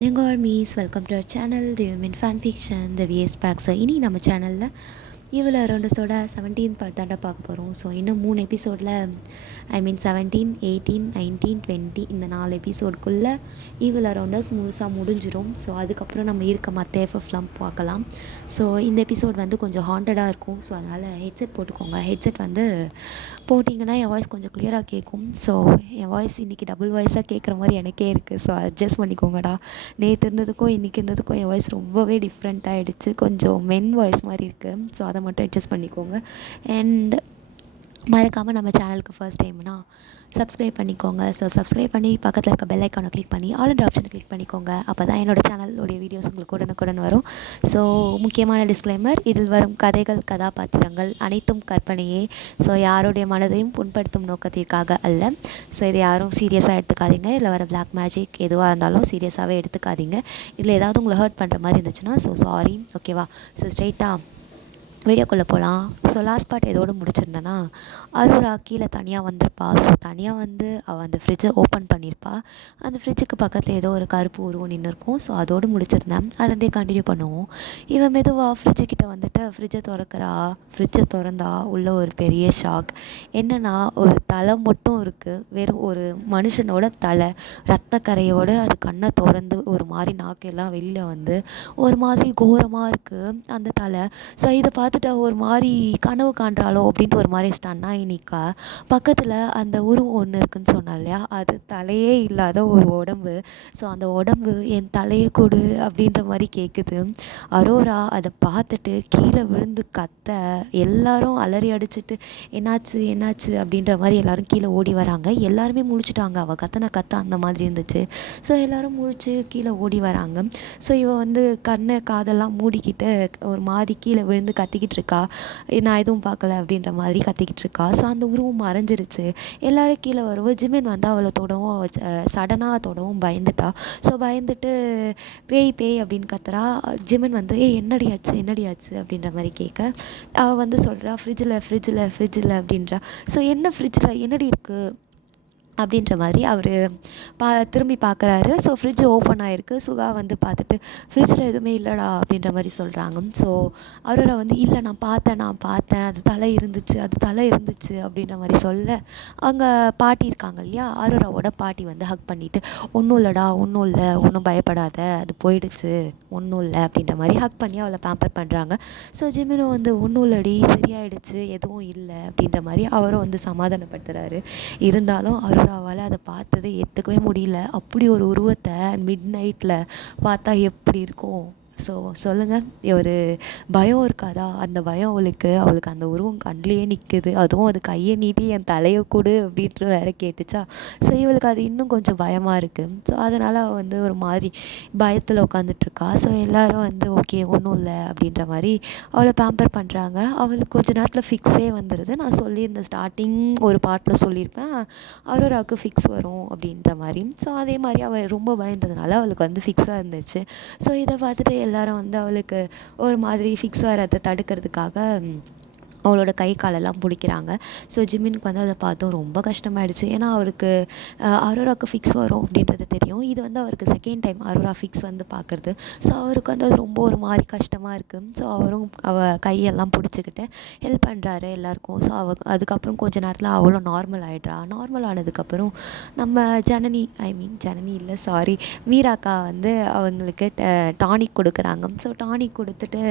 Young Armies, welcome to our channel, the Women Fan Fiction, the VS Pack. So, இனி நம்ம சேனலில் இவ்வளோ ரவுண்டஸோட 17th part தாண்டா பார்க்க போகிறோம். ஸோ இன்னும் 3 எபிசோடில் 17, 18, 19, 20 இந்த 4 எபிசோடுக்குள்ளே இவ்வளோ ரவுண்டர்ஸ் முழுசாக முடிஞ்சிடும். ஸோ அதுக்கப்புறம் நம்ம இருக்க மற்ற எஃப்எஃப்லாம் பார்க்கலாம். ஸோ இந்த எபிசோட் வந்து கொஞ்சம் ஹாண்டடாக இருக்கும். ஸோ அதனால் ஹெட்செட் போட்டுக்கோங்க. ஹெட்செட் வந்து போட்டிங்கன்னா என் வாய்ஸ் கொஞ்சம் கிளியராக கேட்கும். ஸோ என் வாய்ஸ் இன்றைக்கி டபுள் வாய்ஸாக கேட்குற மாதிரி எனக்கே இருக்குது. ஸோ அட்ஜஸ்ட் பண்ணிக்கோங்கடா. நேற்று இருந்ததுக்கும் இன்றைக்கி இருந்ததுக்கும் என் வாய்ஸ் ரொம்பவே டிஃப்ரெண்ட் ஆகிடுச்சு. கொஞ்சம் மென் வாய்ஸ் மாதிரி இருக்குது. ஸோ அதை மட்டும் அட்ஜஸ்ட் பண்ணிக்கோங்க. அண்ட் மறக்காமல் நம்ம சேனலுக்கு ஃபர்ஸ்ட் டைம்னா சப்ஸ்கிரைப் பண்ணிக்கோங்க. ஸோ சப்ஸ்கிரைப் பண்ணி பக்கத்தில் இருக்க பெல் ஐக்கானை கிளிக் பண்ணி ஆல் அண்ட் ஆப்ஷனை கிளிக் பண்ணிக்கோங்க. அப்போ தான் என்னோடய சேனலோடைய வீடியோஸ் உங்களுக்கு உடனுக்குடன் வரும். ஸோ முக்கியமான டிஸ்க்ளைமர், இதில் வரும் கதைகள் கதாபாத்திரங்கள் அனைத்தும் கற்பனையே. ஸோ யாருடைய மனதையும் புண்படுத்தும் நோக்கத்திற்காக அல்ல. ஸோ இதை யாரும் சீரியஸாக எடுத்துக்காதீங்க. இதில் வர பிளாக் மேஜிக் எதுவாக இருந்தாலும் சீரியஸாகவே எடுத்துக்காதீங்க. இதில் ஏதாவது உங்களை ஹர்ட் பண்ணுற மாதிரி இருந்துச்சுன்னா ஸோ சாரி, ஓகேவா? ஸோ ஸ்ட்ரெயிட்டாக வீடியோக்குள்ளே போகலாம். ஸோ லாஸ்ட் பார்ட் எதோடு முடிச்சிருந்தேன்னா, அரோரா கீழே தனியாக வந்திருப்பா. ஸோ தனியாக வந்து அவள் அந்த ஃப்ரிட்ஜை ஓப்பன் பண்ணியிருப்பா. அந்த ஃப்ரிட்ஜுக்கு பக்கத்தில் ஏதோ ஒரு கருப்பு உருவம் நின்று இருக்கும். ஸோ அதோடு முடிச்சிருந்தேன். அதுலேருந்தே கண்டினியூ பண்ணுவோம். இவன் மெதுவாக ஃப்ரிட்ஜுக்கிட்ட வந்துட்டு ஃப்ரிட்ஜை திறக்கிறா. ஃப்ரிட்ஜை திறந்தா உள்ள ஒரு பெரிய ஷாக். என்னென்னா, ஒரு தலை மட்டும் இருக்குது. வெறும் ஒரு மனுஷனோட தலை, ரத்த கரையோடு அது கண்ணை திறந்து ஒரு மாதிரி நாக்கெல்லாம் வெளியில் வந்து ஒரு மாதிரி கோரமாக இருக்குது அந்த தலை. ஸோ இதை பார்த்துட்டு ஒரு மாதிரி கனவு காண்றாளோ அப்படின்ட்டு ஒரு மாதிரி ஸ்டன்னா நிற்கா. பக்கத்தில் அந்த உருவம் ஒன்று இருக்குன்னு சொன்னா இல்லையா, அது தலையே இல்லாத ஒரு உடம்பு. ஸோ அந்த உடம்பு என் தலையை கொடு அப்படின்ற மாதிரி கேட்குது. அரோரா அதை பார்த்துட்டு கீழே விழுந்து கத்த, எல்லாரும் அலறி அடிச்சுட்டு என்னாச்சு என்னாச்சு அப்படின்ற மாதிரி எல்லாரும் கீழே ஓடி வராங்க. எல்லாருமே முழிச்சிட்டாங்க. அவள் கத்த அந்த மாதிரி இருந்துச்சு. ஸோ எல்லாரும் முழிச்சு கீழே ஓடி வராங்க. ஸோ இவள் வந்து கண்ணை காதெல்லாம் மூடிக்கிட்டு ஒரு மாதிரி கீழே விழுந்து கத்திக்கிட்டு இருக்கா. நான் எதுவும் பார்க்கல அப்படின்ற மாதிரி கத்திக்கிட்டு இருக்கா. ஸோ அந்த உருவம் மறைஞ்சிருச்சு. எல்லாரும் கீழே வருவோம். ஜிமின் வந்து அவளை தொடவும், சடனாக தொடவும் பயந்துட்டா. ஸோ பயந்துட்டு பேய் பேய் அப்படின்னு கத்துறா. ஜிமின் வந்து என்னடியாச்சு அப்படின்ற மாதிரி கேட்க, அவள் வந்து சொல்கிறா ஃப்ரிட்ஜில் அப்படின்றா. ஸோ என்ன ஃப்ரிட்ஜில் என்னடி இருக்குது அப்படின்ற மாதிரி அவர் திரும்பி பார்க்குறாரு. ஸோ ஃப்ரிட்ஜ் ஓப்பன் ஆகிருக்கு. சுகா வந்து பார்த்துட்டு ஃப்ரிட்ஜில் எதுவுமே இல்லைடா அப்படின்ற மாதிரி சொல்கிறாங்க. ஸோ அரோரா வந்து இல்லை நான் பார்த்தேன் அது தலை இருந்துச்சு அப்படின்ற மாதிரி சொல்ல, அங்கே பாட்டி இருக்காங்க இல்லையா, அரோராவோட பாட்டி வந்து ஹக் பண்ணிவிட்டு ஒன்றும் இல்லைடா, ஒன்றும் இல்லை, ஒன்றும் பயப்படாத, அது போயிடுச்சு, ஒன்றும் இல்லை அப்படின்ற மாதிரி ஹக் பண்ணி அவளை பேம்பர் பண்ணுறாங்க. ஸோ ஜிமினும் வந்து ஒன்றும் இல்லடி, சரியாயிடுச்சு, எதுவும் இல்லை அப்படின்ற மாதிரி அவரும் வந்து சமாதானப்படுத்துகிறாரு. இருந்தாலும் அரோராவால் அதை பார்த்ததை ஏற்றுக்கவே முடியல. அப்படி ஒரு உருவத்தை மிட் நைட்டில் பார்த்தா எப்படி இருக்கும்? ஸோ சொல்லுங்கள், ஒரு பயம் இருக்காதா? அந்த பயம் அவளுக்கு அந்த உருவம் கண்லேயே நிற்குது. அதுவும் அது கையை நீட்டி என் தலையை கொடு அப்படின்ட்டு வேற கேட்டுச்சா. ஸோ இவளுக்கு அது இன்னும் கொஞ்சம் பயமாக இருக்குது. ஸோ அதனால் அவள் வந்து ஒரு மாதிரி பயத்தில் உட்காந்துட்ருக்கா. ஸோ எல்லோரும் வந்து ஓகே ஒன்றும் இல்லை அப்படின்ற மாதிரி அவளை பேம்பர் பண்ணுறாங்க. அவளுக்கு கொஞ்ச நேரத்தில் ஃபிக்ஸே வந்துடுது. நான் சொல்லியிருந்தேன், ஸ்டார்டிங் ஒரு பார்ட்டில் சொல்லியிருப்பேன் அரோராவுக்கு ஃபிக்ஸ் வரும் அப்படின்ற மாதிரி. ஸோ அதே மாதிரி அவள் ரொம்ப பயந்ததுனால அவளுக்கு வந்து ஃபிக்ஸாக இருந்துச்சு. ஸோ இதை பார்த்துட்டு எல்லாரும் வந்து அவளுக்கு ஒரு மாதிரி ஃபிக்ஸ் ஆகிறத தடுக்கிறதுக்காக அவளோட கை காலெல்லாம் பிடிக்கிறாங்க. ஸோ ஜிமினுக்கு வந்து அதை பார்த்தோம் ரொம்ப கஷ்டமாயிடுச்சு. ஏன்னா அவருக்கு அரோராவுக்கு ஃபிக்ஸ் வரும் அப்படின்றது தெரியும். இது வந்து அவருக்கு செகண்ட் டைம் அரோரா ஃபிக்ஸ் வந்து பார்க்குறது. ஸோ அவருக்கு வந்து அது ரொம்ப ஒரு மாதிரி கஷ்டமாக இருக்குது. ஸோ அவரும் கையெல்லாம் பிடிச்சிக்கிட்டு ஹெல்ப் பண்ணுறாரு எல்லாருக்கும். ஸோ அதுக்கப்புறம் கொஞ்ச நேரத்தில் அவளும் நார்மல் ஆகிடுறா. நார்மல் ஆனதுக்கப்புறம் நம்ம ஜனனி இல்லை சாரி, மீராக்கா வந்து அவங்களுக்கு டானிக் கொடுக்குறாங்க. ஸோ டானிக் கொடுத்துட்டு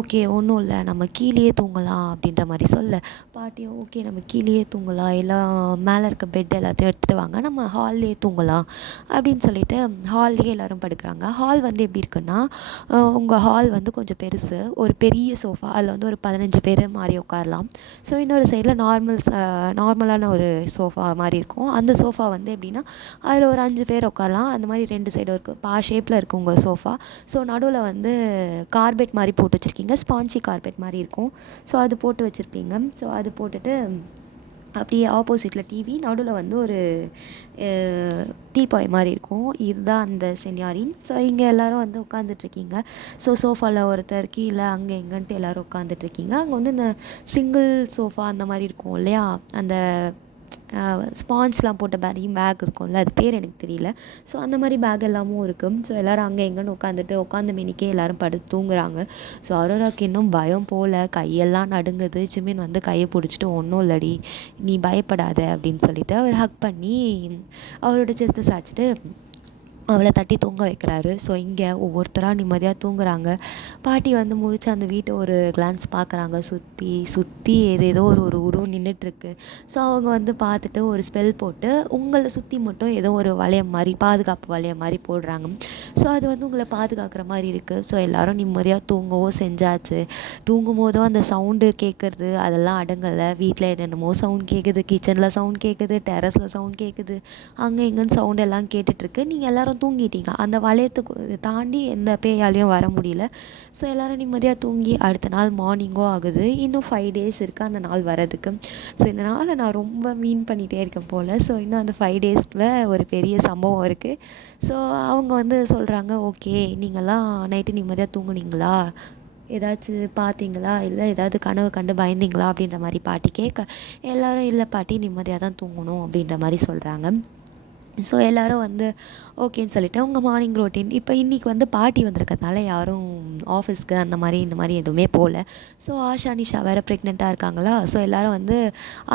ஓகே ஒன்றும் இல்லை, நம்ம கீழேயே தூங்கலாம் அப்படின்ற மாதிரி சொல்ல, பாட்டியும் ஓகே நம்ம கீழேயே தூங்கலாம், எல்லாம் மேலே இருக்க பெட் எல்லாத்தையும் எடுத்துகிட்டு வாங்க, நம்ம ஹால்லேயே தூங்கலாம் அப்படின்னு சொல்லிட்டு ஹால்லேயே எல்லோரும் படுக்கிறாங்க. ஹால் வந்து எப்படி இருக்குன்னா, உங்கள் ஹால் வந்து கொஞ்சம் பெருசு, ஒரு பெரிய சோஃபா, அதில் வந்து ஒரு 15 பேர் மாதிரி உட்காரலாம். ஸோ இன்னொரு சைடில் நார்மலான ஒரு சோஃபா மாதிரி இருக்கும். அந்த சோஃபா வந்து எப்படின்னா அதில் ஒரு 5 பேர் உட்காரலாம். அந்த மாதிரி 2 சைடும் இருக்குது, ஷேப்பில் இருக்குது உங்கள் சோஃபா. ஸோ நடுவில் வந்து கார்பெட் மாதிரி போட்டு வச்சுருக்கீங்க, ஸ்பான்சி கார்பெட் மாதிரி இருக்கும். ஸோ அது போட்டு வச்சுருப்பீங்க. ஸோ அது போட்டுட்டு அப்படியே ஆப்போசிட்டில் டிவி, நடுவில் வந்து ஒரு டீபாய் மாதிரி இருக்கும். இதுதான் அந்த சென்யாரி. ஸோ இங்கே எல்லோரும் வந்து உட்காந்துட்ருக்கீங்க. ஸோ சோஃபாவில் ஒருத்தர் கீழே அங்கே எங்கன்ட்டு எல்லோரும் உட்காந்துட்ருக்கீங்க. அங்கே வந்து இந்த சிங்கிள் சோஃபா அந்த மாதிரி இருக்கும் இல்லையா, அந்த ஸ்பான்ஸ்லாம் போட்ட பேக் இருக்கும்ல, அது பேர் எனக்கு தெரியல. ஸோ அந்த மாதிரி பேக் எல்லாமும் இருக்குது. ஸோ எல்லோரும் அங்கே எங்கேன்னு உட்காந்த மேனிக்கே எல்லோரும் படுத்து தூங்குறாங்க. ஸோ அரோராக்கு இன்னும் பயம் போல, கையெல்லாம் நடுங்குது. ஜிமின் வந்து கையை பிடிச்சிட்டு ஒன்றும் இல்லடி, நீ பயப்படாத அப்படின்னு சொல்லிட்டு அவர் ஹக் பண்ணி அவரோட செஸ்ட்டை சாய்ச்சிட்டு அவளை தட்டி தூங்க வைக்கிறாரு. ஸோ இங்கே ஒவ்வொருத்தராக நிம்மதியாக தூங்குறாங்க. பாட்டி வந்து முழிச்சு அந்த வீட்டை ஒரு கிளான்ஸ் பார்க்குறாங்க. சுற்றி ஏதேதோ ஒரு உருவம் நின்றுட்டுருக்கு. ஸோ அவங்க வந்து பார்த்துட்டு ஒரு ஸ்பெல் போட்டு உங்களை சுற்றி மட்டும் ஏதோ ஒரு வளையம் மாதிரி, பாதுகாப்பு வளையம் மாதிரி போடுறாங்க. ஸோ அது வந்து உங்களை பாதுகாக்கிற மாதிரி இருக்குது. ஸோ எல்லோரும் நிம்மதியாக தூங்கவும் செஞ்சாச்சு. தூங்கும் போதும் அந்த சவுண்டு கேட்குறது அதெல்லாம் அடங்கலை. வீட்டில் என்னென்னமோ சவுண்ட் கேட்குது, கிச்சனில் சவுண்ட் கேட்குது, டெரஸில் சவுண்ட் கேட்குது, அங்கே இங்கேன்னு சவுண்ட் எல்லாம் கேட்டுட்ருக்கு. நீங்கள் எல்லோரும் தூங்கிட்டீங்க. அந்த வளையத்துக்கு தாண்டி எந்த பேயாலையும் வர முடியல. ஸோ எல்லோரும் நிம்மதியாக தூங்கி அடுத்த நாள் மார்னிங்கோ ஆகுது. இன்னும் 5 days இருக்குது அந்த நாள் வரதுக்கு. ஸோ இந்த நாளை நான் ரொம்ப மீன் பண்ணிகிட்டே இருக்கேன் போல். ஸோ இன்னும் அந்த 5 daysல ஒரு பெரிய சம்பவம் இருக்குது. ஸோ அவங்க வந்து சொல்கிறாங்க, ஓகே நீங்கள்லாம் நைட்டு நிம்மதியாக தூங்குனீங்களா, ஏதாச்சும் பார்த்தீங்களா, இல்லை ஏதாவது கனவு கண்டு பயந்தீங்களா அப்படின்ற மாதிரி பாட்டி கேட்க, எல்லோரும் இல்லை பாட்டி நிம்மதியாக தான் தூங்கணும் அப்படின்ற மாதிரி சொல்கிறாங்க. ஸோ எல்லோரும் வந்து ஓகேன்னு சொல்லிவிட்டு உங்கள் மார்னிங் ரொட்டீன் இப்போ இன்றைக்கி வந்து பாட்டி வந்திருக்கிறதுனால யாரும் ஆஃபீஸ்க்கு இந்த மாதிரி எதுவுமே போகல. ஸோ ஆஷா நிஷா வேறு ப்ரெக்னெண்ட்டாக இருக்காங்களா. ஸோ எல்லோரும் வந்து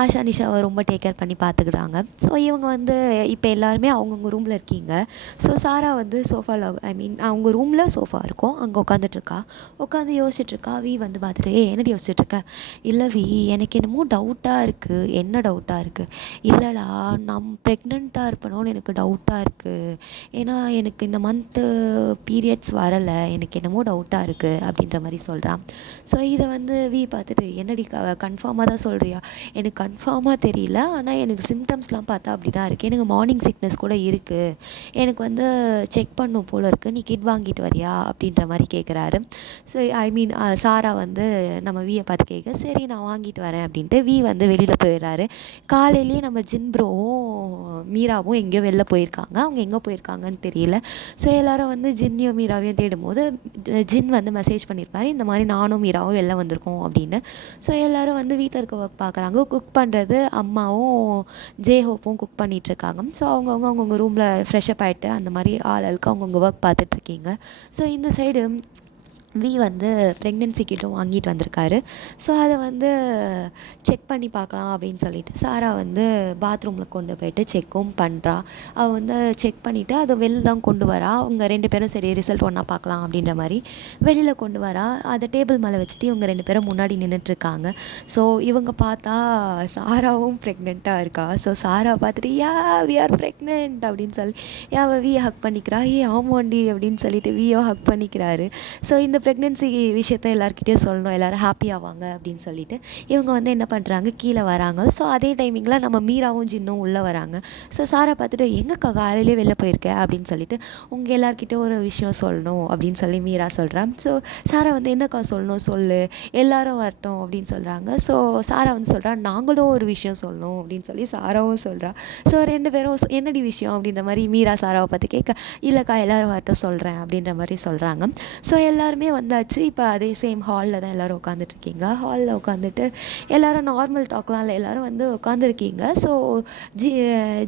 ஆஷா நிஷாவை ரொம்ப டேக் கேர் பண்ணி பார்த்துக்கிட்டாங்க. ஸோ இவங்க வந்து இப்போ எல்லாருமே அவங்கவுங்க ரூமில் இருக்கீங்க. ஸோ சாரா வந்து சோஃபாவில் அவங்க ரூமில் சோஃபா இருக்கும், அங்கே உட்காந்து யோசிச்சுட்ருக்கா. வி வந்து பார்த்துட்டு என்னடி யோசிச்சுட்ருக்க, இல்லை வி எனக்கு என்னமோ டவுட்டாக இருக்குது. என்ன டவுட்டாக இருக்குது, இல்லைடா ப்ரெக்னெண்ட்டாக இருப்பனோன்னு எனக்கு டவுட்டாக இருக்குது. ஏன்னா எனக்கு இந்த மந்த்து பீரியட்ஸ் வரலை, எனக்கு என்னமோ டவுட்டாக இருக்குது அப்படின்ற மாதிரி சொல்கிறான். ஸோ இதை வந்து வி பார்த்துட்டு என்னடி கன்ஃபார்மாக தான் சொல்கிறியா, எனக்கு கன்ஃபார்மாக தெரியல, ஆனால் எனக்கு சிம்டம்ஸ்லாம் பார்த்தா அப்படி தான் இருக்குது, எனக்கு மார்னிங் சிக்னஸ் கூட இருக்குது, எனக்கு வந்து செக் பண்ணும் போல் இருக்குது, நீ கிட் வாங்கிட்டு வரியா அப்படின்ற மாதிரி கேட்குறாரு. ஸோ சாரா வந்து நம்ம வியை பார்த்து கேட்க, சரி நான் வாங்கிட்டு வரேன் அப்படின்ட்டு வி வந்து வெளியில் போயிடுறாரு. காலையிலேயே நம்ம ஜின் ப்ரோவும் மீராவும் எங்கேயோ வெளில போயிருக்காங்க. அவங்க எங்கே போயிருக்காங்கன்னு தெரியல. ஸோ எல்லோரும் வந்து ஜின்னையும் மீராவையும் தேடும்போது ஜின் வந்து மெசேஜ் பண்ணியிருப்பாரு, இந்த மாதிரி நானும் மீராவும் வெளில வந்திருக்கோம் அப்படின்னு. ஸோ எல்லோரும் வந்து வீட்டில் இருக்க ஒர்க் பார்க்குறாங்க. குக் பண்ணுறது அம்மாவும் ஜேஹோப்பும் குக் பண்ணிகிட்ருக்காங்க. ஸோ அவங்கவுங்க ரூமில் ஃப்ரெஷ்அப் ஆகிட்டு அந்த மாதிரி ஆளுக்கு அவங்கவுங்க ஒர்க் பார்த்துட்ருக்கீங்க. ஸோ இந்த சைடு வி வந்து ப்ரெக்னென்சி கிட்டும் வாங்கிட்டு வந்திருக்காரு. ஸோ அதை வந்து செக் பண்ணி பார்க்கலாம் அப்படின்னு சொல்லிட்டு சாரா வந்து பாத்ரூமில் கொண்டு போயிட்டு செக்கும் பண்ணுறா. அவள் வந்து செக் பண்ணிவிட்டு அதை வெளில தான் கொண்டு வரா. அவங்க 2 பேரும் சரி ரிசல்ட் ஒன்றா பார்க்கலாம் அப்படின்ற மாதிரி வெளியில் கொண்டு வரா. அதை டேபிள் மேலே வச்சுட்டு இவங்க 2 பேரும் முன்னாடி நின்றுட்டுருக்காங்க. ஸோ இவங்க பார்த்தா சாராவும் ப்ரெக்னெண்ட்டாக இருக்கா. ஸோ சாரா பார்த்துட்டு வி ஆர் ப்ரெக்னென்ட் அப்படின்னு சொல்லி வியை ஹக் பண்ணிக்கிறா. ஆமாண்டி அப்படின்னு சொல்லிட்டு வியோ ஹக் பண்ணிக்கிறாரு. ஸோ இந்த ப்ரெக்னென்சி விஷயத்த எல்லாருக்கிட்டையும் சொல்லணும், எல்லோரும் ஹாப்பி ஆவாங்க அப்படின்னு சொல்லிட்டு இவங்க வந்து என்ன பண்ணுறாங்க, கீழே வராங்க. ஸோ அதே டைமிங்கில் நம்ம மீராவும் ஜின்னும் உள்ளே வராங்க. ஸோ சாரா பார்த்துட்டு எங்கக்கா காலையிலே வெளில போயிருக்கேன் அப்படின்னு சொல்லிட்டு உங்கள் எல்லாருக்கிட்டையும் ஒரு விஷயம் சொல்லணும் அப்படின்னு சொல்லி மீரா சொல்கிறான். ஸோ சாரா வந்து என்னக்கா சொல்லணும், சொல்லு, எல்லாரும் வரட்டும் அப்படின்னு சொல்கிறாங்க. ஸோ சாரா வந்து சொல்கிறா, நாங்களும் ஒரு விஷயம் சொல்லணும் அப்படின்னு சொல்லி சாராவும் சொல்கிறா. ஸோ 2 பேரும் என்னடி விஷயம் அப்படின்ற மாதிரி மீரா சாராவை பார்த்து கேட்க, இல்லைக்கா எல்லாரும் வரட்டும் சொல்கிறேன் அப்படின்ற மாதிரி சொல்கிறாங்க. ஸோ எல்லாருமே வந்தாச்சு. இப்போ அதே சேம் ஹாலில் தான் எல்லோரும் உட்காந்துட்ருக்கீங்க. ஹாலில் உட்காந்துட்டு எல்லோரும் நார்மல் டாக்லாம் இல்லை, எல்லோரும் வந்து உட்காந்துருக்கீங்க. So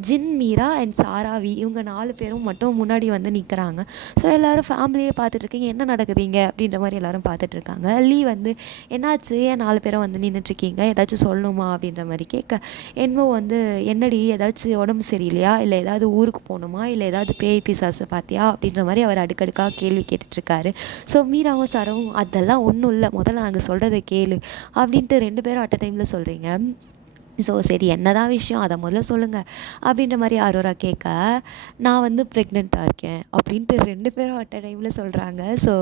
Jin, Meera and Sarah, we இவங்க 4 பேரும் மட்டும் முன்னாடி வந்து நிற்கிறாங்க. ஸோ எல்லோரும் ஃபேமிலியே பார்த்துட்ருக்கீங்க, என்ன நடக்குதுங்க அப்படின்ற மாதிரி எல்லோரும் பார்த்துட்ருக்காங்க. லீ வந்து என்னாச்சு, ஏன் 4 பேரும் வந்து நின்றுட்டுருக்கீங்க, ஏதாச்சும் சொல்லணுமா அப்படின்ற மாதிரி கேட்க, என்னமோ வந்து என்னடி ஏதாச்சும் உடம்பு சரியில்லையா, இல்லை ஏதாவது ஊருக்கு போகணுமா, இல்லை ஏதாவது பேய் பிசாசு பார்த்தியா அப்படின்ற மாதிரி அவர் அடுக்கடுக்காக கேள்வி கேட்டுட்ருக்காரு. ஸோ மீராவும் சாராவும் அதெல்லாம் ஒன்றும் இல்லை, முதல்ல நாங்கள் சொல்கிறத கேளு அப்படின்ட்டு 2 பேரும் அட் அ டைமில் சொல்கிறீங்க. ஸோ சரி என்னதான் விஷயம் அதை முதல்ல சொல்லுங்கள் அப்படின்ற மாதிரி அரோரா கேட்க, நான் வந்து ப்ரெக்னெண்ட்டாக இருக்கேன் அப்படின்ட்டு 2 பேரும் அட் அ டைமில் சொல்கிறாங்க. ஸோ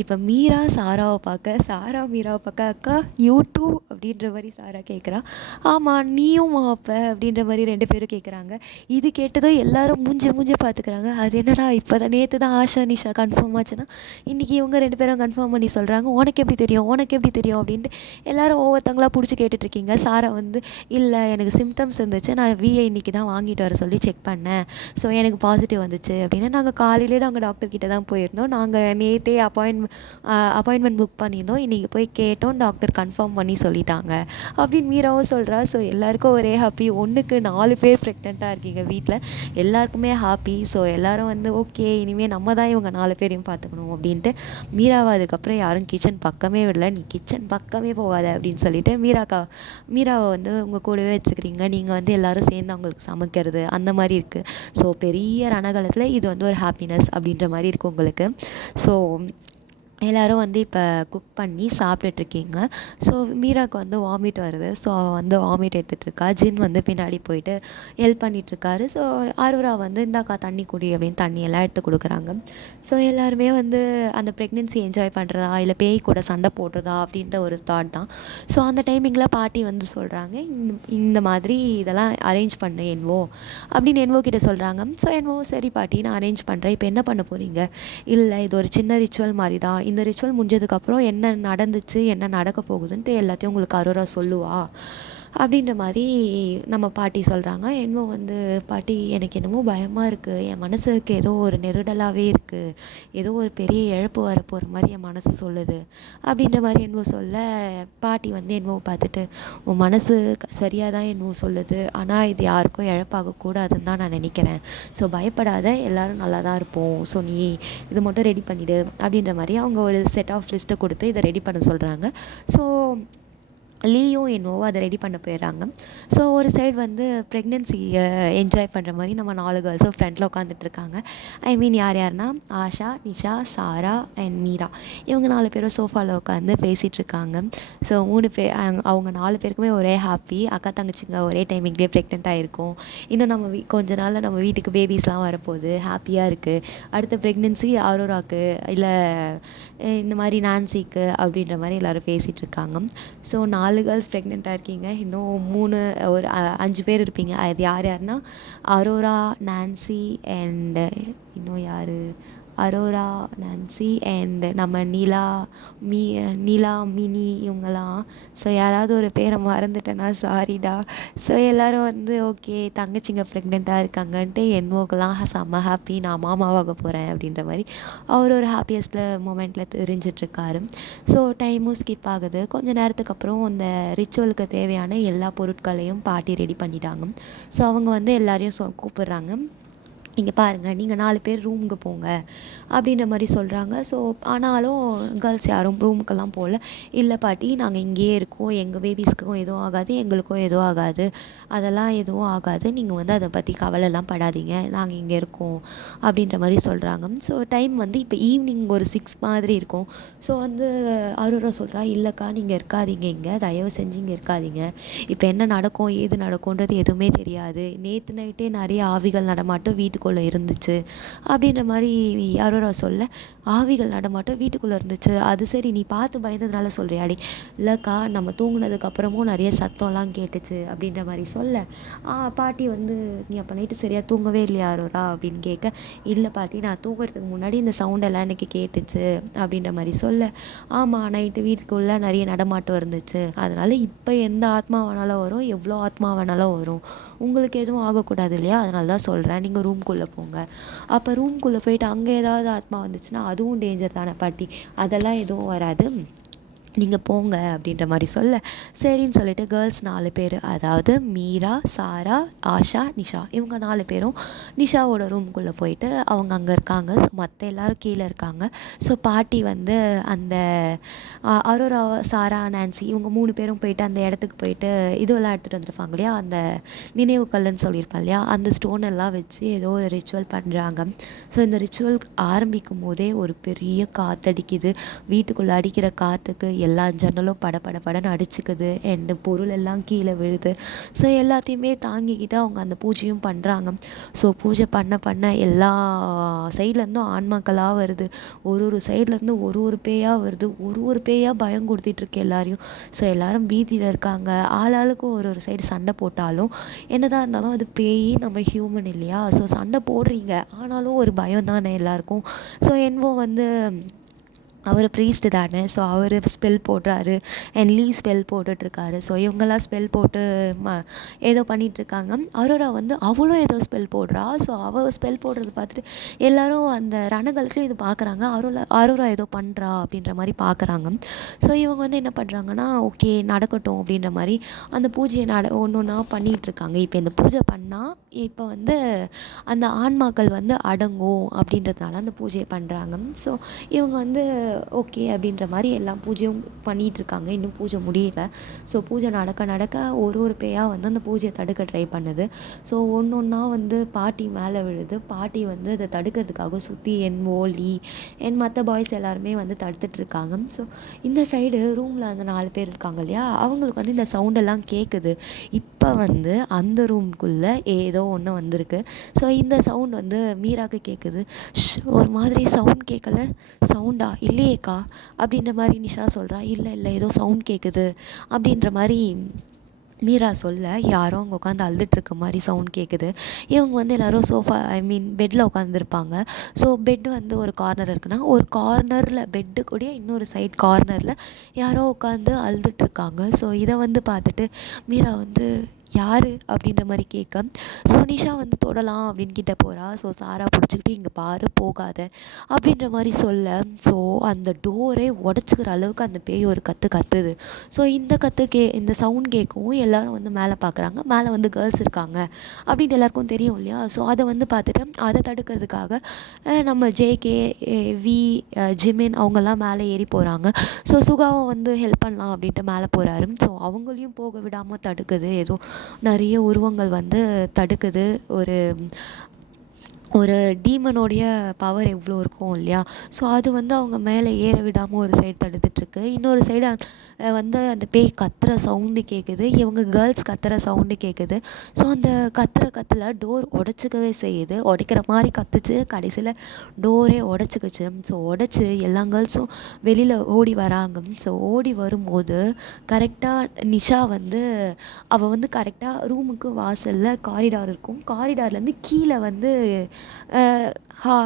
இப்போ மீரா சாராவை பார்க்க, சாரா மீராவை பார்க்க, அக்கா யூ டூ அப்படின்ற மாதிரி சாரா கேட்குறா. ஆமாம் நீயும் அப்போ அப்படின்ற மாதிரி 2 பேரும் கேட்குறாங்க. இது கேட்டதும் எல்லாரும் மூஞ்சி பார்த்துக்கிறாங்க. அது என்னடா இப்போ தான் நேற்று தான் ஆஷா நிஷா கன்ஃபார்ம் ஆச்சுன்னா இன்றைக்கி இவங்க 2 பேரும் கன்ஃபார்ம் பண்ணி சொல்கிறாங்க, உனக்கு எப்படி தெரியும் அப்படின்ட்டு எல்லாரும் ஒவ்வொருத்தங்களாக பிடிச்சி கேட்டுட்ருக்கீங்க. சாரா வந்து இல்லை எனக்கு சிம்டம்ஸ் இருந்துச்சு, நான் விஐ இன்னைக்கு தான் வாங்கிட்டு வர சொல்லி செக் பண்ணேன், ஸோ எனக்கு பாசிட்டிவ் வந்துச்சு அப்படின்னு. நாங்கள் காலையிலே நாங்கள் டாக்டர் கிட்ட தான் போயிருந்தோம், நாங்கள் நேற்றே அப்பாயின்மெண்ட் புக் பண்ணியிருந்தோம், இன்றைக்கி போய் கேட்டோம், டாக்டர் கன்ஃபார்ம் பண்ணி சொல்லிட்டாங்க அப்படின்னு மீராவும் சொல்கிறா. ஸோ எல்லாருக்கும் ஒரே ஹாப்பி, ஒன்றுக்கு 4 பேர் ப்ரெக்னெண்ட்டாக இருக்கீங்க வீட்டில், எல்லாருக்குமே ஹாப்பி. ஸோ எல்லோரும் வந்து ஓகே இனிமேல் நம்ம தான் இவங்க 4 பேரையும் பார்த்துக்கணும் அப்படின்ட்டு மீராவை அதுக்கப்புறம் யாரும் கிச்சன் பக்கமே விடல, நீ கிச்சன் பக்கமே போகாத அப்படின்னு சொல்லிட்டு மீராவை வந்து உங்கள் கூடவே வச்சுக்கிறீங்க, நீங்கள் வந்து எல்லோரும் சேர்ந்து அவங்களுக்கு சமைக்கிறது அந்த மாதிரி இருக்குது. ஸோ பெரிய ரணகலத்தில் இது வந்து ஒரு ஹாப்பினஸ் அப்படின்ற மாதிரி இருக்குது உங்களுக்கு. ஸோ எல்லோரும் வந்து இப்போ குக் பண்ணி சாப்பிட்டுட்ருக்கீங்க. ஸோ மீராவுக்கு வந்து வாமிட் வருது, ஸோ அவள் வந்து வாமிட் எடுத்துகிட்ருக்கா. ஜின் வந்து பின்னாடி போயிட்டு ஹெல்ப் பண்ணிகிட்ருக்காரு. ஸோ ஆரோரா வந்து இந்தாக்கா தண்ணி குடி அப்படின்னு தண்ணியெல்லாம் எடுத்து கொடுக்குறாங்க. ஸோ எல்லாருமே வந்து அந்த ப்ரெக்னென்சி என்ஜாய் பண்ணுறதா இல்லை பேய் கூட சண்டை போடுறதா அப்படின்ற ஒரு தாட் தான். ஸோ அந்த டைமிங்கில் பாட்டி வந்து சொல்கிறாங்க, இந்த மாதிரி இதெல்லாம் அரேஞ்ச் பண்ணு என்வோ அப்படின்னு என்வோ கிட்ட சொல்கிறாங்க. ஸோ என்வோ சரி பாட்டி நான் அரேஞ்ச் பண்ணுறேன், இப்போ என்ன பண்ண போகிறீங்க? இல்லை இது ஒரு சின்ன ரிச்சுவல் மாதிரி தான், இந்த ரிச்சுவல் முடிஞ்சதுக்கப்புறம் என்ன நடந்துச்சு என்ன நடக்க போகுதுன்ட்டு எல்லாத்தையும் உங்களுக்கு அரோரா சொல்லுவா அப்படின்ற மாதிரி நம்ம பாட்டி சொல்கிறாங்க. என்னமோ வந்து பாட்டி எனக்கு என்னமோ பயமாக இருக்குது, என் மனசுக்கு ஏதோ ஒரு நெருடலாகவே இருக்குது, ஏதோ ஒரு பெரிய இழப்பு வரப்போகிற மாதிரி என் மனசு சொல்லுது அப்படின்ற மாதிரி என்னவோ சொல்ல, பாட்டி வந்து என்னவோ பார்த்துட்டு உன் மனசு சரியாக தான் என்னவோ சொல்லுது, ஆனால் இது யாருக்கும் இழப்பாகக்கூடாதுன்னு தான் நான் நினைக்கிறேன், ஸோ பயப்படாத எல்லோரும் நல்லா தான் இருப்போம், ஸோ நீ இது மட்டும் ரெடி பண்ணிவிடு அப்படின்ற மாதிரி அவங்க ஒரு செட் ஆஃப் லிஸ்ட்டை கொடுத்து இதை ரெடி பண்ண சொல்கிறாங்க. ஸோ லீயும் என்னவோ அதை ரெடி பண்ண போயிடுறாங்க. ஸோ ஒரு சைடு வந்து ப்ரெக்னென்சியை என்ஜாய் பண்ணுற மாதிரி நம்ம 4 கேர்ள்ஸும் ஃப்ரெண்டில் உட்காந்துட்ருக்காங்க. ஐ மீன் யார் ஆஷா, நிஷா, சாரா அண்ட் மீரா, இவங்க 4 பேரும் சோஃபாவில் உட்காந்து பேசிகிட்ருக்காங்க. ஸோ 3 பேர் அவங்க 4 பேருக்குமே ஒரே ஹாப்பி, அக்கா தங்கச்சிங்க ஒரே டைமிங்லேயே ப்ரெக்னென்ட்டாக இருக்கும், இன்னும் நம்ம கொஞ்ச நாளில் நம்ம வீட்டுக்கு பேபிஸ்லாம் வரப்போகுது, ஹாப்பியாக இருக்குது. அடுத்த ப்ரெக்னென்சி ஆரோராக்கு இல்லை இந்த மாதிரி நான்சிக்கு அப்படின்ற மாதிரி எல்லோரும் பேசிகிட்ருக்காங்க. ஸோ 4 கேர்ள்ஸ் ப்ரெக்னெண்ட்டாக இருக்கீங்க, இன்னும் 5 பேர் இருப்பீங்க. அது யாருன்னா அரோரா, நான்சி அண்டு இன்னும் யார், அரோரா, நான்சி அண்ட் நம்ம நீலா மினி இவங்கெல்லாம். ஸோ யாராவது ஒரு பேரை மறந்துட்டேன்னா சாரிடா. ஸோ எல்லோரும் வந்து ஓகே தங்கச்சிங்க ப்ரெக்னெண்ட்டாக இருக்காங்கன்ட்டு என்னோக்கெல்லாம் செம்ம ஹாப்பி, நான் மாமாவாக போகிறேன் அப்படின்ற மாதிரி அவர் ஒரு ஹாப்பியஸ்ட்டில் மூமெண்ட்டில் தெரிஞ்சிட்ருக்காரு. ஸோ டைமும் ஸ்கிப் ஆகுது. கொஞ்சம் நேரத்துக்கு அப்புறம் இந்த ரிச்சுவலுக்கு தேவையான எல்லா பொருட்களையும் பாட்டி ரெடி பண்ணிட்டாங்க. ஸோ அவங்க வந்து எல்லாரையும் கூப்பிட்றாங்க, இங்கே பாருங்கள் நீங்கள் 4 பேர் ரூமுக்கு போங்க அப்படின்ற மாதிரி சொல்கிறாங்க. ஸோ ஆனாலும் கேர்ள்ஸ் யாரும் ரூமுக்கெல்லாம் போகல. இல்லை பாட்டி நாங்கள் இங்கேயே இருக்கோம், எங்கள் பேபிஸ்க்கும் எதுவும் ஆகாது, எங்களுக்கும் எதுவும் ஆகாது, அதெல்லாம் எதுவும் ஆகாது, நீங்கள் வந்து அதை பற்றி கவலைலாம் படாதீங்க, நாங்கள் இங்கே இருக்கோம் அப்படின்ற மாதிரி சொல்கிறாங்க. ஸோ டைம் வந்து இப்போ ஈவினிங் ஒரு 6 மாதிரி இருக்கும். ஸோ வந்து அரோரா சொல்கிறா, இல்லைக்கா நீங்கள் இருக்காதீங்க, இங்கே தயவு செஞ்சு இங்கே இருக்காதீங்க, இப்போ என்ன நடக்கும் ஏது நடக்கும்ன்றது எதுவுமே தெரியாது, நேற்று நைட்டே நிறைய ஆவிகள் நடமாட்டம் வீட்டுக்குள்ளே இருந்துச்சு அப்படின்ற மாதிரி அரோரா சொல்ல, ஆவிகள் நடமாட்டம் வீட்டுக்குள்ளே இருந்துச்சு, அது சரி நீ பார்த்து பயந்ததுனால சொல்கிறியாடி? இல்லைக்கா நம்ம தூங்குனதுக்கப்புறமும் நிறைய சத்தம்லாம் கேட்டுச்சு அப்படின்ற மாதிரி சொல்ல, பாட்டி வந்து நீ அப்போ நைட்டு சரியாக தூங்கவே இல்லையா அரோரா அப்படின்னு கேட்க, இல்லை பாட்டி நான் தூங்குறதுக்கு முன்னாடி இந்த சவுண்டெல்லாம் எனக்கு கேட்டுச்சு அப்படின்ற மாதிரி சொல்ல, ஆமாம் நைட்டு வீட்டுக்குள்ளே நிறைய நடமாட்டம் இருந்துச்சு, அதனால் இப்போ எந்த ஆத்மா வேணாலும் வரும், எவ்வளோ ஆத்மா வேணாலும் வரும், உங்களுக்கு எதுவும் ஆகக்கூடாது இல்லையா, அதனால தான் சொல்கிறேன், நீங்கள் ரூம்குள்ளே போங்க. அப்போ ரூம்குள்ளே போயிட்டு அங்கே ஏதாவது ஆத்மா வந்துச்சுன்னா அதுவும் டேஞ்சர் தானே பாட்டி, அதெல்லாம் எதுவும் வராது, நீங்கள் போங்க அப்படின்ற மாதிரி சொல்ல, சரின்னு சொல்லிட்டு கேர்ள்ஸ் 4 பேர், அதாவது மீரா, சாரா, ஆஷா, நிஷா, இவங்க 4 பேரும் நிஷாவோட ரூம்குள்ளே போயிட்டு அவங்க அங்கே இருக்காங்க. ஸோ மற்ற எல்லோரும் கீழே இருக்காங்க. ஸோ பாட்டி வந்து அந்த அரோரா, சாரா, நான்சி இவங்க 3 பேரும் போயிட்டு அந்த இடத்துக்கு போயிட்டு இதுவெல்லாம் எடுத்துகிட்டு வந்துருப்பாங்க இல்லையா, அந்த நினைவு கல்லுன்னு சொல்லியிருப்பாங்க இல்லையா, அந்த ஸ்டோன் எல்லாம் வச்சு ஏதோ ஒரு ரிச்சுவல் பண்ணுறாங்க. ஸோ இந்த ரிச்சுவல் ஆரம்பிக்கும் போதே ஒரு பெரிய காற்றடிக்குது, வீட்டுக்குள்ளே அடிக்கிற காற்றுக்கு எல்லா ஜன்னலும் படன்னு அடிச்சுக்குது, எந்த பொருள் எல்லாம் கீழே விழுது. ஸோ எல்லாத்தையுமே தாங்கிக்கிட்டு அவங்க அந்த பூஜையும் பண்ணுறாங்க. ஸோ பூஜை பண்ண எல்லா சைட்லேருந்தும் ஆன்மாக்களாக வருது, ஒரு சைட்லேருந்து ஒரு பேயாக வருது, ஒரு பேயாக பயம் கொடுத்துட்ருக்கு எல்லாரையும். ஸோ எல்லாரும் பீதியில் இருக்காங்க, ஆளாளுக்கு ஒரு சைடு சண்டை போட்டாலும் என்னதான் இருந்தாலும் அது பேய், நம்ம ஹியூமன் இல்லையா, ஸோ சண்டை போடுறீங்க ஆனாலும் ஒரு பயம் தானே எல்லாருக்கும். ஸோ என்னவோ வந்து அவர் ப்ரீஸ்ட் தானே, ஸோ அவர் ஸ்பெல் போடுறாரு அண்ட் லீ ஸ்பெல் போட்டுட்ருக்காரு. ஸோ இவங்கெல்லாம் ஸ்பெல் போட்டு ஏதோ பண்ணிகிட்ருக்காங்க. அரோரா வந்து அவளும் ஏதோ ஸ்பெல் போடுறா. ஸோ அவள் ஸ்பெல் போடுறது பார்த்துட்டு எல்லோரும் அந்த ரணகலத்துலேயும் இது பார்க்குறாங்க. அரோரா ஏதோ பண்ணுறா அப்படின்ற மாதிரி பார்க்குறாங்க. ஸோ இவங்க வந்து என்ன பண்ணுறாங்கன்னா, ஓகே நடக்கட்டும் அப்படின்ற மாதிரி அந்த பூஜையை ஒன்று ஒன்றா பண்ணிகிட்ருக்காங்க. இப்போ இந்த பூஜை பண்ணால் இப்போ வந்து அந்த ஆன்மாக்கள் வந்து அடங்கும் அப்படின்றதுனால அந்த பூஜையை பண்ணுறாங்க. ஸோ இவங்க வந்து ஓகே அப்படின்ற மாதிரி எல்லாம் பூஜையும் பண்ணிகிட்ருக்காங்க. இன்னும் பூஜை முடியல. ஸோ பூஜை நடக்க நடக்க ஒரு பேயாக வந்து அந்த பூஜையை தடுக்க ட்ரை பண்ணுது. ஸோ ஒன்று ஒன்றா வந்து பாட்டி மேலே விழுது. பாட்டி வந்து அதை தடுக்கிறதுக்காக சுற்றி லீ மற்ற பாய்ஸ் எல்லாருமே வந்து தடுத்துட்ருக்காங்க. ஸோ இந்த சைடு ரூமில் அந்த 4 பேர் இருக்காங்க இல்லையா, அவங்களுக்கு வந்து இந்த சவுண்டெல்லாம் கேட்குது. இப்போ வந்து அந்த ரூம்குள்ளே ஏதோ ஒன்று வந்திருக்கு. ஸோ இந்த சவுண்ட் வந்து மீராவுக்கு கேட்குது. ஒரு மாதிரி சவுண்ட் கேட்கல, சவுண்டா இல்லையேக்கா அப்படின்ற மாதிரி நிஷா சொல்கிறா. இல்லை ஏதோ சவுண்ட் கேட்குது அப்படின்ற மாதிரி மீரா சொல்ல, யாரோ அங்கே உட்காந்து அழுதுட்ருக்க மாதிரி சவுண்ட் கேட்குது. இவங்க வந்து எல்லோரும் சோஃபா பெட்டில் உட்காந்துருப்பாங்க. ஸோ பெட்டு வந்து ஒரு கார்னர் இருக்குன்னா, ஒரு கார்னரில் பெட்டு கூடயே இன்னொரு சைட் கார்னரில் யாரோ உட்காந்து அழுதுட்ருக்காங்க. ஸோ இதை வந்து பார்த்துட்டு மீரா வந்து யார் அப்படின்ற மாதிரி கேட்க, ஸோ நிஷா வந்து தொடலாம் அப்படின்னு கிட்ட போகிறா. ஸோ சாரா பிடிச்சிக்கிட்டு இங்கே பாரு போகாத அப்படின்ற மாதிரி சொல்ல, ஸோ அந்த டோரே உடச்சிக்கிற அளவுக்கு அந்த பேய் ஒரு கத்துது. ஸோ இந்த சவுண்ட் கேட்கவும் எல்லோரும் வந்து மேலே பார்க்குறாங்க. மேலே வந்து கேர்ள்ஸ் இருக்காங்க அப்படின்ட்டு எல்லாருக்கும் தெரியும் இல்லையா. ஸோ அதை வந்து பார்த்துட்டு அதை தடுக்கிறதுக்காக நம்ம ஜேகே, வி, ஜிமின் அவங்கெல்லாம் மேலே ஏறி போகிறாங்க. ஸோ சுகாவை வந்து ஹெல்ப் பண்ணலாம் அப்படின்ட்டு மேலே போகிறாரு. ஸோ அவங்களையும் போக விடாமல் தடுக்குது. ஏதோ நிறைய உருவங்கள் வந்து தடுக்குது. ஒரு டீமனோடைய பவர் எவ்வளோ இருக்கும் இல்லையா. ஸோ அது வந்து அவங்க மேலே ஏற விடாமல் ஒரு சைடு தடுத்துட்ருக்கு. இன்னொரு சைடு வந்து அந்த பேய் கத்துற சவுண்டு கேட்குது. இவங்க கேர்ள்ஸ் கத்துற சவுண்டு கேட்குது. ஸோ அந்த கத்துல டோர் உடச்சிக்கவே செய்யுது. உடைக்கிற மாதிரி கத்துச்சு. கடைசியில் டோரே உடச்சிக்கிச்சு. ஸோ உடச்சி எல்லா கேர்ள்ஸும் வெளியில் ஓடி வராங்க. ஸோ ஓடி வரும்போது கரெக்டாக நிஷா வந்து அவள் வந்து கரெக்டாக ரூமுக்கு வாசலில் காரிடார் இருக்கும். காரிடார்லேருந்து கீழே வந்து